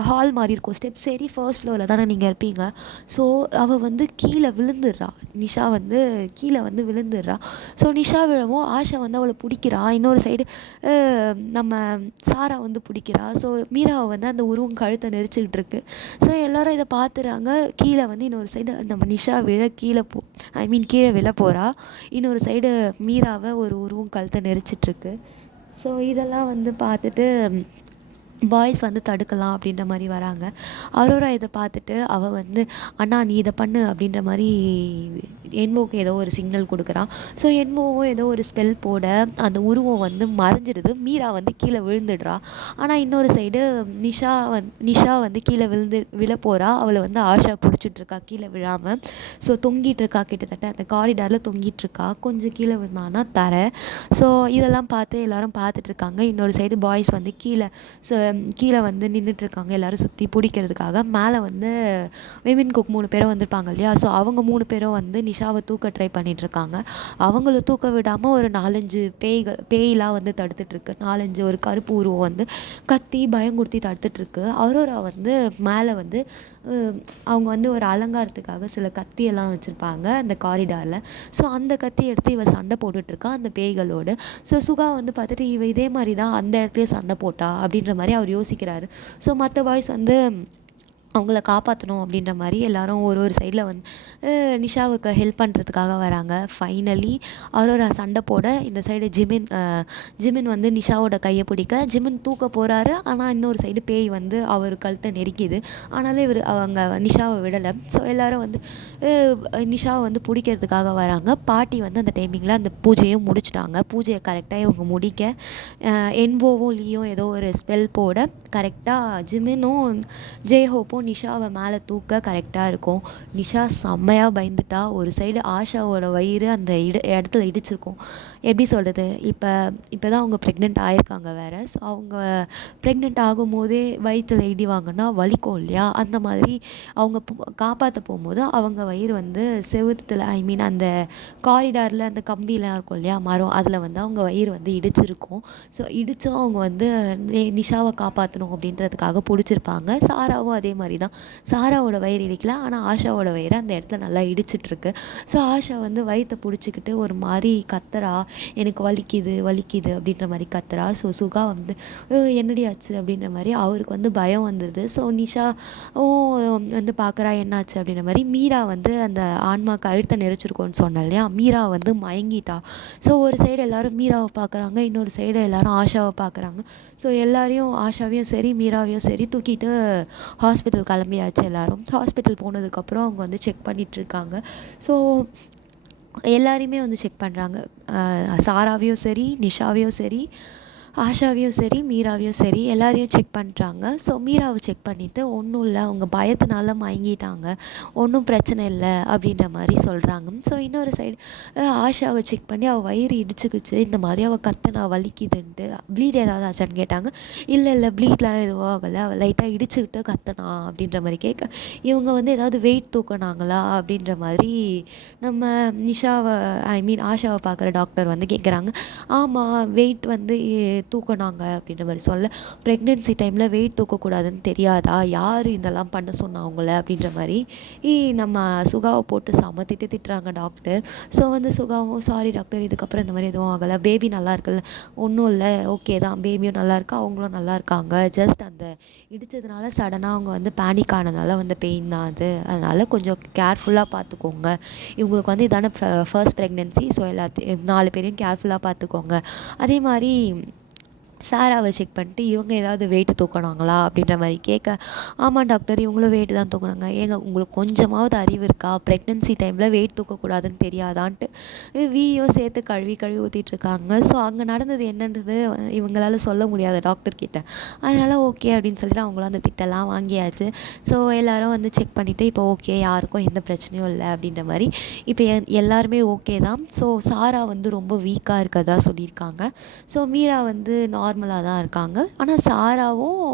ஹால் மாதிரி இருக்கும். ஸ்டெப்ஸ் ஏறி ஃபர்ஸ்ட் ஃப்ளோரில் தானே நீங்கள் இருப்பீங்க. ஸோ அவள் வந்து கீழே விழுந்துடுறா. நிஷா வந்து கீழே வந்து விழுந்துடுறா. ஸோ நிஷா விழவும் ஆஷா வந்து அவளை பிடிக்கிறா. இன்னொரு சைடு நம்ம சாரா வந்து பிடிக்கிறா. ஸோ மீராவை வந்து அந்த உருவம் கழுத்தை நெரிச்சிக்கிட்டு இருக்கு. ஸோ எல்லோரும் இதை பார்த்துறாங்க. கீழே வந்து இன்னொரு சைடு நம்ம நிஷா கீழே விழ போகிறா. இன்னொரு சைடு மீராவை ஒரு உருவம் கழுத்தை நெரிச்சிட்ருக்கு. ஸோ இதெல்லாம் வந்து பார்த்துட்டு பாய்ஸ் வந்து தடுக்கலாம் அப்படின்ற மாதிரி வராங்க. அரோரா இதை பார்த்துட்டு அவள் வந்து அண்ணா நீ இதை பண்ணு அப்படின்ற மாதிரி என்மோவுக்கு ஏதோ ஒரு சிக்னல் கொடுக்குறான். ஸோ என்மோவும் ஏதோ ஒரு ஸ்பெல் போட அந்த உருவம் வந்து மறைஞ்சிடுது. மீரா வந்து கீழே விழுந்துடுறா. ஆனால் இன்னொரு சைடு நிஷா வந்து கீழே விழ போகிறா. அவளை வந்து ஆஷா பிடிச்சிட்ருக்கா கீழே விழாமல். ஸோ தொங்கிட்டுருக்கா, கிட்டத்தட்ட அந்த காரிடாரில் தொங்கிட்டுருக்கா. கொஞ்சம் கீழே விழுந்தானா தர. ஸோ இதெல்லாம் பார்த்து எல்லோரும் பார்த்துட்ருக்காங்க. இன்னொரு சைடு பாய்ஸ் வந்து கீழே வந்து நின்றுட்டுருக்காங்க. எல்லோரும் சுற்றி பிடிக்கிறதுக்காக. மேலே வந்து விமென் குக் 3 பேரும் வந்திருப்பாங்க இல்லையா. ஸோ அவங்க 3 பேரும் வந்து நிஷாவை தூக்க ட்ரை பண்ணிகிட்ருக்காங்க. அவங்கள தூக்க விடாமல் ஒரு 4-5 பேயெலாம் வந்து தடுத்துட்ருக்கு. 4-5 ஒரு கருப்பு உருவம் வந்து கத்தி பயங்குறுத்தி தடுத்துட்ருக்கு. அரோரா வந்து மேலே வந்து அவங்க வந்து ஒரு அலங்காரத்துக்காக சில கத்தியெல்லாம் வச்சுருப்பாங்க அந்த காரிடாரில். ஸோ அந்த கத்தி எடுத்து இவள் சண்டை போட்டுட்ருக்கா அந்த பேய்களோடு. ஸோ சுகா வந்து பார்த்துட்டு இவள் இதே மாதிரி தான் அந்த இடத்துலையே சண்டை போட்டா அப்படின்ற மாதிரி அவர் யோசிக்கிறாரு. ஸோ மற்ற பாய்ஸ் வந்து அவங்கள காப்பாற்றணும் அப்படின்ற மாதிரி எல்லாரும் ஒரு சைடில் வந்து நிஷாவுக்கு ஹெல்ப் பண்ணுறதுக்காக வராங்க. ஃபைனலி அரோரா சண்டை போட இந்த சைடு ஜிமின் வந்து நிஷாவோட கையை பிடிக்க ஜிமின் தூக்க போகிறாரு. ஆனால் இன்னொரு சைடு பேய் வந்து அவர் கழுத்தை நெரிக்கிது. ஆனாலும் அவங்க நிஷாவை விடலை. ஸோ எல்லோரும் வந்து நிஷாவை வந்து பிடிக்கிறதுக்காக வராங்க. பாட்டி வந்து அந்த டைமிங்கில் அந்த பூஜையும் முடிச்சிட்டாங்க. பூஜையை கரெக்டாக இவங்க முடிக்க என்வோவும் லீயும் ஏதோ ஒரு ஸ்பெல் போட கரெக்டாக ஜிமினும் ஜெய்ஹோப்பும் நிஷாவை மேலே தூக்க கரெக்டாக இருக்கும். நிஷா செம்மையாக பயந்துட்டா. ஒரு சைடு ஆஷாவோட வயிறு அந்த இடத்துல இடிச்சிருக்கும். எப்படி சொல்கிறது, இப்போ தான் அவங்க ப்ரெக்னென்ட் ஆகிருக்காங்க வேறு. ஸோ அவங்க ப்ரெக்னென்ட் ஆகும்போதே வயிற்றில் இடி வாங்கினா வலிக்கும் இல்லையா. அந்த மாதிரி அவங்க காப்பாற்ற போகும்போது அவங்க வயிறு வந்து செவுத்தில் அந்த காரிடாரில் அந்த கம்பிலாம் இருக்கும் இல்லையா மரம், அதில் வந்து அவங்க வயிறு வந்து இடிச்சிருக்கும். ஸோ இடித்தும் அவங்க வந்து நிஷாவை காப்பாற்றணும் அப்படின்றதுக்காக பிடிச்சிருப்பாங்க. சாராவும் அதே மாதிரி மாதிரி தான் சாராவோட வயிறு இடிக்கல, ஆனால் ஆஷாவோட வயிறு அந்த இடத்துல நல்லா இடிச்சிட்ருக்கு. ஸோ ஆஷா வந்து வயிற்றை பிடிச்சிக்கிட்டு ஒரு மாதிரி கத்துறா, எனக்கு வலிக்குது வலிக்குது அப்படின்ற மாதிரி கத்துறா. ஸோ சுகா வந்து என்னடி ஆச்சு அப்படின்ற மாதிரி அவருக்கு வந்து பயம் வந்துடுது. ஸோ நிஷா வந்து பார்க்குறா என்னாச்சு அப்படின்ற மாதிரி. மீரா வந்து அந்த ஆன்மாக்கு அழுத்த நெரிச்சிருக்கோன்னு சொன்னேன் இல்லையா, மீரா வந்து மயங்கிட்டா. ஸோ ஒரு சைடு எல்லாரும் மீராவை பார்க்குறாங்க, இன்னொரு சைடு எல்லாரும் ஆஷாவை பார்க்குறாங்க. ஸோ எல்லாரையும் ஆஷாவையும் சரி மீராவையும் சரி தூக்கிட்டு ஹாஸ்பிட்டல் கிளம்பியாச்சு. எல்லாரும் ஹாஸ்பிட்டல் போனதுக்கப்புறம் அவங்க வந்து செக் பண்ணிகிட்ருக்காங்க. ஸோ எல்லாரையுமே வந்து செக் பண்ணுறாங்க. சாராவையும் சரி நிஷாவையும் சரி ஆஷாவையும் சரி மீராவையும் சரி எல்லாரையும் செக் பண்ணுறாங்க. ஸோ மீராவை செக் பண்ணிவிட்டு ஒன்றும் இல்லை, அவங்க பயத்தினால மயங்கிட்டாங்க, ஒன்றும் பிரச்சனை இல்லை அப்படின்ற மாதிரி சொல்கிறாங்க. ஸோ இன்னொரு சைடு ஆஷாவை செக் பண்ணி அவள் வயிறு இடிச்சுக்குச்சு, இந்த மாதிரி அவள் கத்துனா வலிக்குதுன்ட்டு. ப்ளீட் ஏதாவது ஆச்சான்னு கேட்டாங்க. இல்லை இல்லை ப்ளீட்லாம் எதுவும் ஆகலை, அவள் லைட்டாக இடிச்சுக்கிட்டு கத்துனா அப்படின்ற மாதிரி கேட்க, இவங்க வந்து ஏதாவது வெயிட் தூக்கினாங்களா அப்படின்ற மாதிரி நம்ம நிஷாவை ஆஷாவை பார்க்குற டாக்டர் வந்து கேட்குறாங்க. ஆமாம், வெயிட் வந்து தூக்கினாங்க அப்படின்ற மாதிரி சொல்ல, ப்ரெக்னென்சி டைமில் வெயிட் தூக்கக்கூடாதுன்னு தெரியாதா, யார் இதெல்லாம் பண்ண சொன்னா அவங்கள அப்படின்ற மாதிரி நம்ம சுகாவை போட்டு செம திட்டுறாங்க டாக்டர். ஸோ வந்து சுகாவும் சாரி டாக்டர், இதுக்கப்புறம் இந்த மாதிரி எதுவும் ஆகலை, பேபி நல்லா இருக்குல்ல, ஒன்றும் இல்லை, ஓகே தான், பேபியும் நல்லா இருக்கா, அவங்களும் நல்லா இருக்காங்க, ஜஸ்ட் அந்த இடித்ததுனால சடனாக அவங்க வந்து பேனிக் ஆனதுனால வந்து பெயின் தான் அது, அதனால் கொஞ்சம் கேர்ஃபுல்லாக பார்த்துக்கோங்க, இவங்களுக்கு வந்து இதான ஃபர்ஸ்ட் ப்ரெக்னென்சி, ஸோ எல்லாத்தையும் 4 பேரையும் கேர்ஃபுல்லாக பார்த்துக்கோங்க. அதே மாதிரி சாராவை செக் பண்ணிட்டு இவங்க ஏதாவது வெயிட் தூக்கினாங்களா அப்படின்ற மாதிரி கேட்க, ஆமாம் டாக்டர் இவங்களும் வெயிட் தான் தூக்குனாங்க. ஏங்க உங்களுக்கு கொஞ்சமாவது அறிவு இருக்கா, ப்ரெக்னென்சி டைமில் வெயிட் தூக்கக்கூடாதுன்னு தெரியாதான்ட்டு வீயும் சேர்த்து கழுவி ஊற்றிட்டுருக்காங்க. ஸோ அங்கே நடந்தது என்னன்றது இவங்களால சொல்ல முடியாது டாக்டர்கிட்ட, அதனால் ஓகே அப்படின்னு சொல்லிட்டு அவங்களும் அந்த திட்டெல்லாம் வாங்கியாச்சு. ஸோ எல்லோரும் வந்து செக் பண்ணிவிட்டு இப்போ ஓகே, யாருக்கும் எந்த பிரச்சனையும் இல்லை அப்படின்ற மாதிரி இப்போ எல்லாருமே ஓகே தான். ஸோ சாரா வந்து ரொம்ப வீக்காக இருக்கதா சொல்லியிருக்காங்க. ஸோ மீரா வந்து நார்மலாக தான் இருக்காங்க, ஆனால் சாராவும்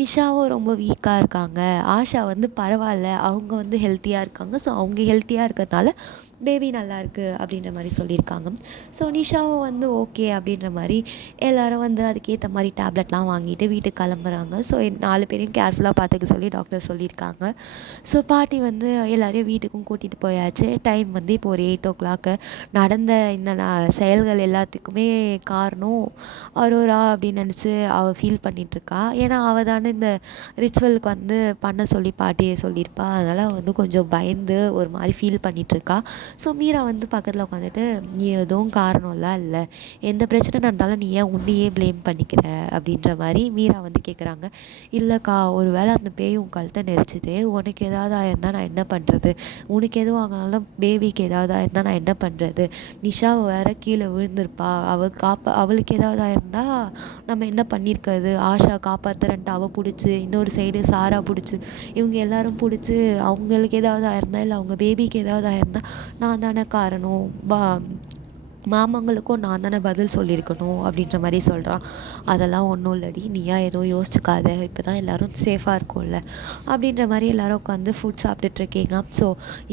நிஷாவும் ரொம்ப வீக்காக இருக்காங்க. ஆஷா வந்து பரவாயில்ல, அவங்க வந்து ஹெல்த்தியாக இருக்காங்க. ஸோ அவங்க ஹெல்த்தியாக இருக்கிறதால பேபி நல்லா இருக்குது அப்படின்ற மாதிரி சொல்லியிருக்காங்க. ஸோ நிஷாவும் வந்து ஓகே அப்படின்ற மாதிரி எல்லோரும் வந்து அதுக்கேற்ற மாதிரி டேப்லெட்லாம் வாங்கிட்டு வீட்டுக்கு கிளம்புறாங்க. ஸோ 4 பேரையும் கேர்ஃபுல்லாக பார்த்துக்க சொல்லி டாக்டர் சொல்லியிருக்காங்க. ஸோ பாட்டி வந்து எல்லாரையும் வீட்டுக்கும் கூட்டிகிட்டு போயாச்சு. டைம் வந்து இப்போ ஒரு 8 o'clock. நடந்த இந்த செயல்கள் எல்லாத்துக்குமே காரணம் அரோரா அப்படின்னு நினச்சி அவள் ஃபீல் பண்ணிகிட்ருக்கா. ஏன்னா அவள் தானே இந்த ரிச்சுவலுக்கு வந்து பண்ண சொல்லி பாட்டியை சொல்லியிருப்பா, அதனால் அவள் வந்து கொஞ்சம் பயந்து ஒரு மாதிரி ஃபீல் பண்ணிகிட்ருக்கா. ஸோ மீரா வந்து பக்கத்தில் உட்காந்துட்டு, நீ எதுவும் காரணம்லாம் இல்லை, எந்த பிரச்சனை நடந்தாலும் நீ ஏன் உன்னையே ப்ளேம் பண்ணிக்கிற அப்படின்ற மாதிரி மீரா வந்து கேட்குறாங்க. இல்லைக்கா, ஒரு வேளை அந்த பேய் உன் கழுத்தை நெரிச்சிது, உனக்கு ஏதாவது ஆயிருந்தால் நான் என்ன பண்ணுறது, உனக்கு எதுவும் ஆகினாலும் பேபிக்கு ஏதாவது ஆயிருந்தால் நான் என்ன பண்ணுறது, நிஷா வேற கீழே விழுந்திருப்பா, அவளுக்கு ஏதாவது ஆயிருந்தால் நம்ம என்ன பண்ணியிருக்கிறது, ஆஷா காப்பாற்றுறன்ட்டு அவள் பிடிச்சி, இன்னொரு சைடு சாரா பிடிச்சி, இவங்க எல்லாரும் பிடிச்சி அவங்களுக்கு ஏதாவது ஆயிருந்தா இல்லை அவங்க பேபிக்கு ஏதாவது ஆயிருந்தா நான் தானே காரணம், மாமங்களுக்கும் நான் தானே பதில் சொல்லியிருக்கணும் அப்படின்ற மாதிரி சொல்கிறான். அதெல்லாம் ஒன்றும் இல்லடி, நீயா ஏதோ யோசிச்சுக்காத, இப்போ தான் எல்லோரும் சேஃபாக இருக்கும்ல அப்படின்ற மாதிரி எல்லோரும் உட்காந்து ஃபுட் சாப்பிட்டுட்ருக்கீங்க. ஸோ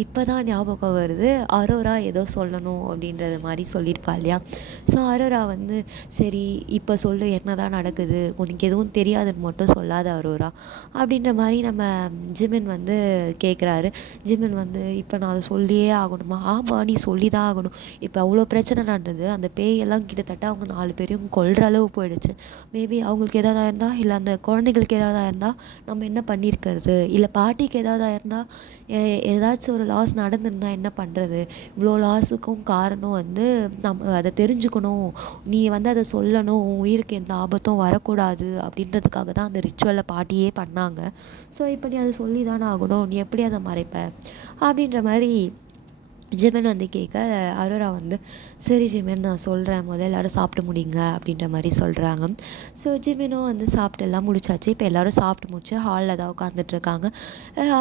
இப்போ தான் ஞாபகம் வருது, அரோரா ஏதோ சொல்லணும் அப்படின்றது மாதிரி சொல்லியிருப்பா இல்லையா. ஸோ அரோரா வந்து சரி இப்போ சொல்லு, என்ன தான் நடக்குது, உனக்கு எதுவும் தெரியாதுன்னு மட்டும் சொல்லாத அரோரா அப்படின்ற மாதிரி நம்ம ஜிமின் வந்து கேட்குறாரு. ஜிமின் வந்து இப்போ நான் அதை சொல்லியே ஆகணுமா, ஆமாம் நீ சொல்லி தான் ஆகணும், இப்போ அவ்வளோ பிரச்சனை நடந்தது, அந்த பேயெல்லாம் கிட்டத்தட்ட அவங்க 4 பேரையும் கொல்ற அளவு போயிடுச்சு, மேபி அவங்களுக்கு ஏதாவது ஆயிருந்தா இல்லை அந்த குழந்தைங்களுக்கு ஏதாவது ஆயிருந்தா நம்ம என்ன பண்ணியிருக்கிறது, இல்லை பாட்டிக்கு ஏதாவது ஆயிருந்தா ஏதாச்சும் ஒரு லாஸ் நடந்திருந்தா என்ன பண்ணுறது, இவ்வளோ லாஸுக்கும் காரணம் வந்து நம்ம அதை தெரிஞ்சுக்கணும், நீ வந்து அதை சொல்லணும், உன் உயிருக்கு எந்த ஆபத்தும் வரக்கூடாது அப்படின்றதுக்காக தான் அந்த ரிச்சுவலை பாட்டியே பண்ணாங்க. ஸோ இப்போ நீ அதை சொல்லி தானே ஆகணும், நீ எப்படி அதை மறைப்ப அப்படின்ற மாதிரி ஜிமின் வந்து கேட்க, அரோரா வந்து சரி ஜிமின் நான் சொல்கிறேன், முதல்ல எல்லோரும் சாப்பிட்டு முடியுங்க அப்படின்ற மாதிரி சொல்கிறாங்க. ஸோ ஜிமினும் வந்து சாப்பிட்டு எல்லாம் முடிச்சாச்சு. இப்போ எல்லோரும் சாப்பிட்டு முடிச்சு ஹாலில் தான் உட்காந்துட்ருக்காங்க.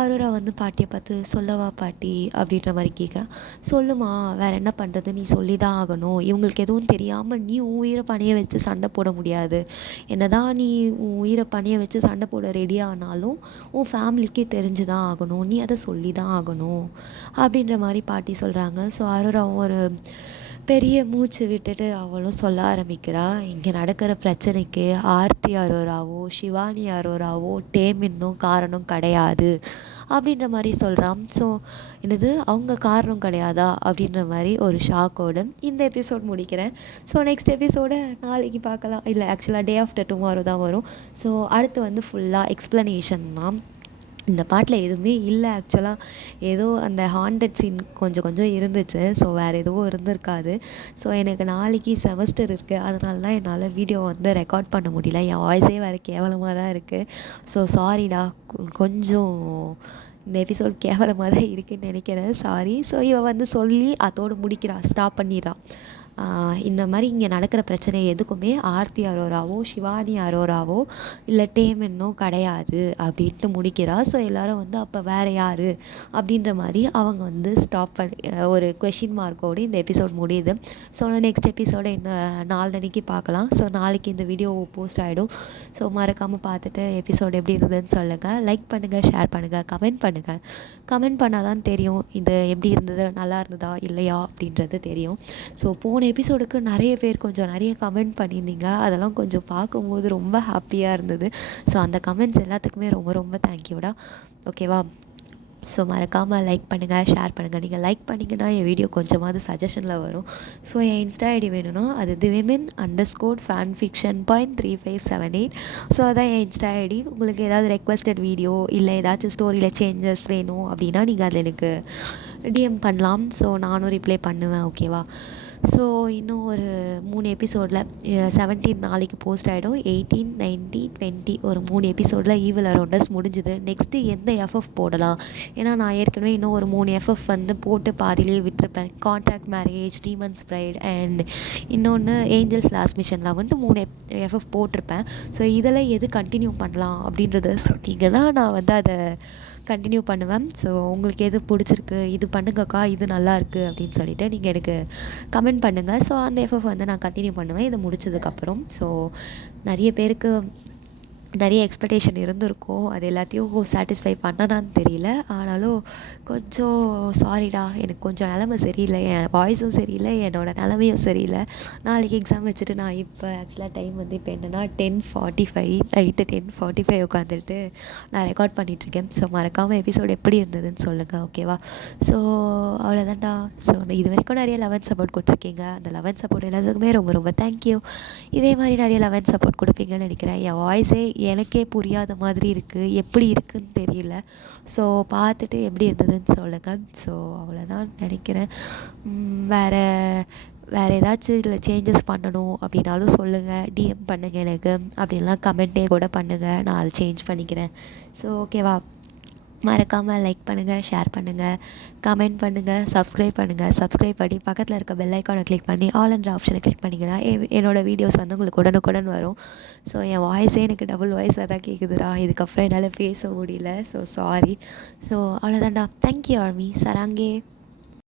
அரோரா வந்து பாட்டியை பார்த்து சொல்லவா பாட்டி அப்படின்ற மாதிரி கேட்குறான். சொல்லுமா, வேறு என்ன பண்ணுறது, நீ சொல்லி தான் ஆகணும், இவங்களுக்கு எதுவும் தெரியாமல் நீ உன் உயிரை பணிய வச்சு சண்டை போட முடியாது, என்ன தான் நீ உன் உயிரை பணிய வச்சு சண்டை போட ரெடி ஆனாலும் உன் ஃபேமிலிக்கே தெரிஞ்சு தான் ஆகணும், நீ அதை சொல்லி தான் ஆகணும் அப்படின்ற மாதிரி பாட்டி சொல்கிறாங்க. ஸோ அரோராவும் ஒரு பெரிய மூச்சு விட்டுட்டு அவளும் சொல்ல ஆரம்பிக்கிறா, இங்கே நடக்கிற பிரச்சனைக்கு ஆர்த்தி அரோராவோ ஷிவானி அரோராவோ டேம் இன்னும் காரணம் கிடையாது அப்படின்ற மாதிரி சொல்கிறான். ஸோ என்னது அவங்க காரணம் கிடையாதா அப்படின்ற மாதிரி ஒரு ஷாக்கோடு இந்த எபிசோட் முடிக்கிறேன். ஸோ நெக்ஸ்ட் எபிசோடை நாளைக்கு பார்க்கலாம், இல்லை ஆக்சுவலாக டே ஆஃப்டர் டுமாரோ தான் வரும். ஸோ அடுத்து வந்து ஃபுல்லாக எக்ஸ்ப்ளனேஷன் தான். இந்த பாட்டில் எதுவுமே இல்லை ஆக்சுவலாக, ஏதோ அந்த ஹாண்டட் சீன் கொஞ்சம் கொஞ்சம் இருந்துச்சு. ஸோ வேறு எதுவும் இருந்திருக்காது. ஸோ எனக்கு நாளைக்கு செமஸ்டர் இருக்குது, அதனால தான் என்னால் வீடியோ வந்து ரெக்கார்ட் பண்ண முடியல. என் வாய்ஸே வேறு கேவலமாக தான் இருக்குது. ஸோ சாரிடா, கொஞ்சம் இந்த எபிசோட் கேவலமாக தான் இருக்குதுன்னு நினைக்கிறேன், சாரி. ஸோ இவள் வந்து சொல்லி அதோடு முடிக்கிறா, ஸ்டாப் பண்ணிடுறான். இந்த மாதிரி இங்கே நடக்கிற பிரச்சனை எதுக்குமே ஆர்த்தி அரோராவோ ஷிவானி அரோராவோ இல்லை டேம் இன்னும் கிடையாது அப்படின்ட்டு முடிக்கிறா. ஸோ எல்லோரும் வந்து அப்போ வேறு யார் அப்படின்ற மாதிரி அவங்க வந்து ஸ்டாப் பண்ணி ஒரு கொஷின் மார்க்கோடு இந்த எபிசோட் முடியுது. ஸோ நெக்ஸ்ட் எபிசோட இன்னும் நாளன்னைக்கு பார்க்கலாம். ஸோ நாளைக்கு இந்த வீடியோ போஸ்ட் ஆகிடும். ஸோ மறக்காமல் பார்த்துட்டு எபிசோட் எப்படி இருந்ததுன்னு சொல்லுங்கள். லைக் பண்ணுங்கள், ஷேர் பண்ணுங்கள், கமெண்ட் பண்ணுங்கள். கமெண்ட் பண்ணால் தான் தெரியும் இது எப்படி இருந்தது, நல்லா இருந்ததா இல்லையா அப்படின்றது தெரியும். ஸோ போன எபிசோடுக்கு நிறைய பேர் கொஞ்சம் நிறைய கமெண்ட் பண்ணியிருந்தீங்க, அதெல்லாம் கொஞ்சம் பார்க்கும்போது ரொம்ப ஹாப்பியாக இருந்தது. ஸோ அந்த கமெண்ட்ஸ் எல்லாத்துக்குமே ரொம்ப ரொம்ப தேங்க்யூடா. ஓகேவா? ஸோ மறக்காமல் லைக் பண்ணுங்கள், ஷேர் பண்ணுங்கள். நீங்கள் லைக் பண்ணிங்கன்னா என் வீடியோ கொஞ்சமாவது சஜஷனில் வரும். ஸோ என் இன்ஸ்டா ஐடி வேணும்னா அது thewomen_fanfiction.3578. ஸோ அதான் என் இன்ஸ்டா ஐடி. உங்களுக்கு ஏதாவது ரெக்வஸ்டட் வீடியோ இல்லை ஏதாச்சும் ஸ்டோரியில் சேஞ்சஸ் வேணும் அப்படின்னா நீங்கள் அதில் எனக்கு டிஎம் பண்ணலாம். ஸோ நானும் ரிப்ளை பண்ணுவேன். ஓகேவா? ஸோ இன்னும் ஒரு 3 எபிசோடில் 17 நாளைக்கு போஸ்ட் ஆகிடும். 18, 19, 20 ஒரு 3 எபிசோடில் ஈவில் அரௌண்டர்ஸ் முடிஞ்சுது. நெக்ஸ்ட்டு எந்த எஃப்எஃப் போடலாம்? ஏன்னா நான் ஏற்கனவே இன்னும் ஒரு 3 எஃப்எஃப் வந்து போட்டு பாதிலேயே விட்டுருப்பேன். Contract marriage, demons bride and இன்னொன்று ஏஞ்சல்ஸ் லாஸ்ட் மிஷனில் வந்துட்டு 3 எஃப்எஃப் போட்டிருப்பேன். ஸோ இதில் எது கண்டினியூ பண்ணலாம் அப்படின்றத சொன்னீங்கன்னா நான் வந்து அதை கண்டினியூ பண்ணுவேன். ஸோ உங்களுக்கு எது பிடிச்சிருக்கு, இது பண்ணுங்கக்கா, இது நல்லா இருக்குது அப்படின்னு சொல்லிட்டு நீங்கள் எனக்கு கமெண்ட் பண்ணுங்கள். ஸோ அந்த எஃப்எஃப் வந்து நான் கண்டினியூ பண்ணுவேன் இதை முடிச்சதுக்கப்புறம். ஸோ நிறைய பேருக்கு நிறைய எக்ஸ்பெக்டேஷன் இருந்திருக்கும், அது எல்லாத்தையும் சாட்டிஸ்ஃபை பண்ணனான்னு தெரியல. ஆனாலும் கொஞ்சம் சாரிடா, எனக்கு கொஞ்சம் நிலமை சரியில்லை, என் வாய்ஸும் சரியில்லை, என்னோடய நிலமையும் சரியில்லை. நாளைக்கு எக்ஸாம் வச்சுட்டு நான் இப்போ ஆக்சுவலாக டைம் வந்து இப்போ என்னென்னா 10:45 நைட்டு 10:45 உட்காந்துட்டு நான் ரெக்கார்ட் பண்ணிகிட்ருக்கேன். ஸோ மறக்காமல் எபிசோட் எப்படி இருந்ததுன்னு சொல்லுங்கள். ஓகேவா? ஸோ அவ்வளோதான்டா. ஸோ இது வரைக்கும் நிறைய லெவன் சப்போர்ட் கொடுத்துருக்கீங்க. அந்த லெவன் சப்போர்ட் எல்லாத்துக்குமே ரொம்ப ரொம்ப தேங்க்யூ. இதே மாதிரி நிறைய லெவன் சப்போர்ட் கொடுப்பீங்கன்னு நினைக்கிறேன். என் வாய்ஸே எனக்கே புரியாத மாதிரி இருக்குது, எப்படி இருக்குதுன்னு தெரியல. ஸோ பார்த்துட்டு எப்படி இருந்ததுன்னு சொல்லுங்கள். ஸோ அவ்வளோதான் நினைக்கிறேன். வேறு ஏதாச்சும் இதில் சேஞ்சஸ் பண்ணணும் அப்படின்னாலும் சொல்லுங்கள், டிஎம் பண்ணுங்கள் எனக்கு, அப்படின்லாம் கமெண்ட்டே கூட பண்ணுங்கள், நான் அதை சேஞ்ச் பண்ணிக்கிறேன். ஸோ ஓகேவா? மறக்காமல் லைக் பண்ணுங்கள், ஷேர் பண்ணுங்கள், கமெண்ட் பண்ணுங்கள், சப்ஸ்கிரைப் பண்ணுங்கள். சப்ஸ்கிரைப் பண்ணி பக்கத்தில் இருக்க பெல் ஐக்கானை கிளிக் பண்ணி ஆல் என்ற ஆப்ஷனை கிளிக் பண்ணிங்கன்னா என்னோடய வீடியோஸ் வந்து உங்களுக்கு உடனுக்குடன் வரும். ஸோ என் வாய்ஸே எனக்கு டபுள் வாய்ஸாக தான் கேட்குதுடா, இதுக்கப்புறம் என்னால் பேச முடியல. So sorry. ஸோ அவ்வளோதான்டா. Thank you army. சராங்கே.